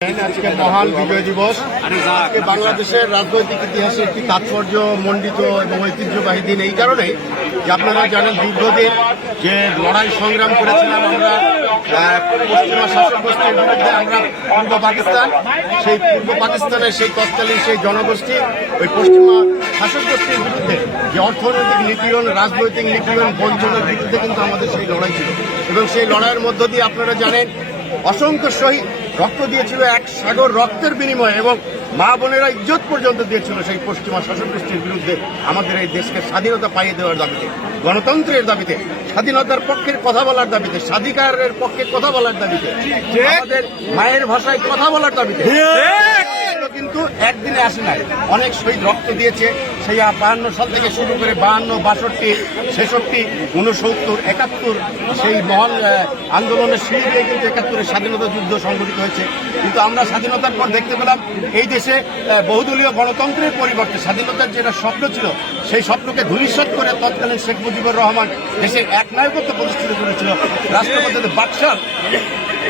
আজকে মহান বিজয় দিবস। আজকে বাংলাদেশের রাজনৈতিক ইতিহাসে একটি তাৎপর্য মণ্ডিত এবং ঐতিহ্যবাহী দিন এই কারণেই যে আপনারা জানেন দীর্ঘদিন যে লড়াই সংগ্রাম করেছিলাম আমরা পশ্চিমা শাসক গোষ্ঠীর বিরুদ্ধে, আমরা পূর্ব পাকিস্তান, সেই পূর্ব পাকিস্তানের সেই তৎকালীন সেই জনগোষ্ঠী ওই পশ্চিমা শাসক গোষ্ঠীর বিরুদ্ধে যে অর্থনৈতিক নিপীড়ন, রাজনৈতিক নিপীড়ন, বঞ্চনার বিরুদ্ধে কিন্তু আমাদের সেই লড়াই ছিল এবং সেই লড়াইয়ের মধ্য দিয়ে আপনারা জানেন অসংখ্য শহীদ রক্ত দিয়েছিল এক সাগর রক্তের বিনিময়ে এবং মা বোনেরা ইজ্জত পর্যন্ত দিয়েছিল সেই পশ্চিমা শাসক গোষ্ঠীর বিরুদ্ধে আমাদের এই দেশকে স্বাধীনতা পাইয়ে দেওয়ার দাবিতে, গণতন্ত্রের দাবিতে, স্বাধীনতার পক্ষের কথা বলার দাবিতে, স্বাধিকারের পক্ষে কথা বলার দাবিতে, আমাদের মায়ের ভাষায় কথা বলার দাবিতে। কিন্তু একদিনে আসে নাই, অনেক শহীদ রক্ত দিয়েছে সেই 52 সাল থেকে শুরু করে 52, 62, 66, 69, 71 সেই মহান আন্দোলনের সিঁড়ি দিয়ে কিন্তু 71-এর স্বাধীনতা যুদ্ধ সংঘটিত হয়েছে। কিন্তু আমরা স্বাধীনতার পর দেখতে পেলাম এই দেশে বহুদলীয় গণতন্ত্রের পরিবর্তে স্বাধীনতার যেটা স্বপ্ন ছিল সেই স্বপ্নকে ধূলিসাৎ করে তৎকালীন শেখ মুজিবুর রহমান দেশের একনায়কত্ব প্রতিষ্ঠিত করেছিল। রাষ্ট্রপতি বাদশাহ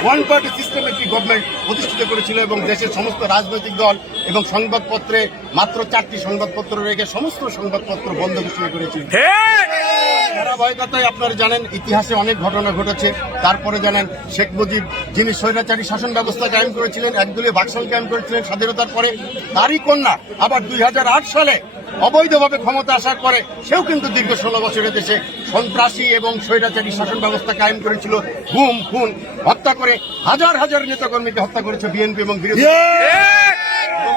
ওয়ান পার্টি সিস্টেম একটি গভর্নমেন্ট প্রতিষ্ঠিত করেছিল এবং দেশের সমস্ত রাজনৈতিক দল এবং সংবাদপত্রে মাত্র 4টি সংবাদপত্র রেখে সমস্ত সংবাদপত্র বন্ধ ঘোষণা করেছিল। ধারাবাহিকতায় আপনারা জানেন ইতিহাসে অনেক ঘটনা ঘটেছে। তারপরে জানেন শেখ মুজিব যিনি স্বৈরাচারী শাসন ব্যবস্থা কায়েম করেছিলেন, একদলীয় বাকশাল কায়েম করেছিলেন স্বাধীনতার পরে, তারই কন্যা আবার 2008 সালে অবৈধভাবে ক্ষমতা আসার পরে সেও কিন্তু দীর্ঘ 16 বছরের দেশে সন্ত্রাসী এবং স্বৈরাচারী শাসন ব্যবস্থা কায়েম করেছিল, গুম খুন হত্যা করে হাজার হাজার নেতাকর্মীকে হত্যা করেছে বিএনপি এবং বিরোধী।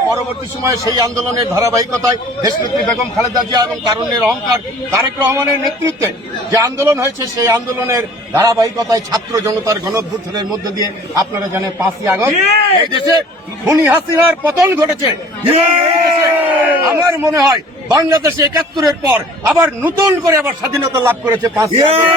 পরবর্তী সময়ে সেই আন্দোলনের ধারাবাহিকতায় দেশনেত্রী বেগম খালেদা জিয়া এবং তারুণ্যের অহংকার তারেক রহমানের নেতৃত্বে যে আন্দোলন হয়েছে সেই আন্দোলনের ধারাবাহিকতায় ছাত্র জনতার গণঅভ্যুত্থানের মধ্য দিয়ে আপনারা জানেন 5ই আগস্ট এই দেশে খুনি হাসিনার পতন ঘটেছে। আমার মনে হয় বাংলাদেশে 71-এর পর আবার নতুন করে আবার স্বাধীনতা লাভ করেছে 5ই আগস্ট।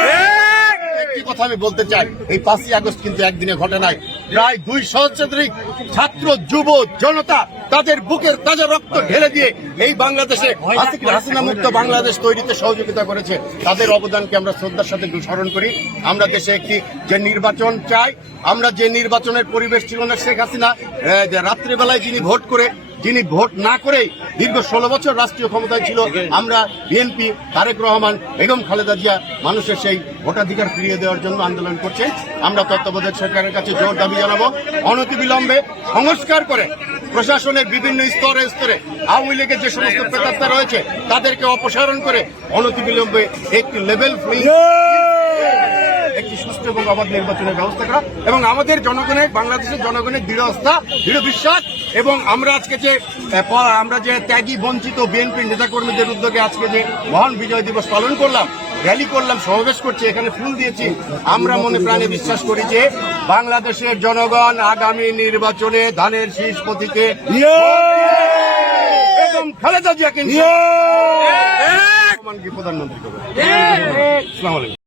একটি কথা আমি বলতে চাই, এই 5ই আগস্ট কিন্তু একদিনে ঘটে নাই। প্রায় 2 সহস্রাধিক ছাত্র যুব জনতা তাদের বুকের তাজা রক্ত ঢেলে দিয়ে এই বাংলাদেশে হাসিনা মুক্ত বাংলাদেশ তৈরিতে সহযোগিতা করেছে। তাদের অবদানকে আমরা শ্রদ্ধার সাথে স্মরণ করি। আমরা দেশে একটি যে নির্বাচন চাই, আমরা যে নির্বাচনের পরিবেশ ছিল না শেখ হাসিনা রাত্রিবেলায় যিনি ভোট না করেই দীর্ঘ 16 বছর রাষ্ট্রীয় ক্ষমতায় ছিল, আমরা বিএনপি, তারেক রহমান, বেগম খালেদা জিয়া মানুষের সেই ভোটাধিকার ফিরিয়ে দেওয়ার জন্য আন্দোলন করছে। আমরা তত্ত্বাবধায়ক সরকারের কাছে জোর দাবি জানাবো অনতিবিলম্বে সংস্কার করে প্রশাসনের বিভিন্ন স্তরে স্তরে আওয়ামী লীগের যে সমস্ত প্রেতাত্মা রয়েছে তাদেরকে অপসারণ করে অনতিবিলম্বে একটি লেভেল প্লেইং একটি সুষ্ঠু এবং অবাধ নির্বাচনের ব্যবস্থা করা এবং আমাদের জনগণের, বাংলাদেশের জনগণের দৃঢ় আস্থা, দৃঢ় বিশ্বাস এবং আমরা যে ত্যাগী বঞ্চিত বিএনপির নেতাকর্মীদের উদ্যোগে আজকে যে মহান বিজয় দিবস পালন করলাম, র্যালি করলাম, সমাবেশ করছি, এখানে ফুল দিয়েছি, আমরা মনে প্রাণে বিশ্বাস করি যে বাংলাদেশের জনগণ আগামী নির্বাচনে ধানের শীষ প্রতীকে এবং খালেদা জিয়াকে প্রধানমন্ত্রী করবে। আসসালামু আলাইকুম।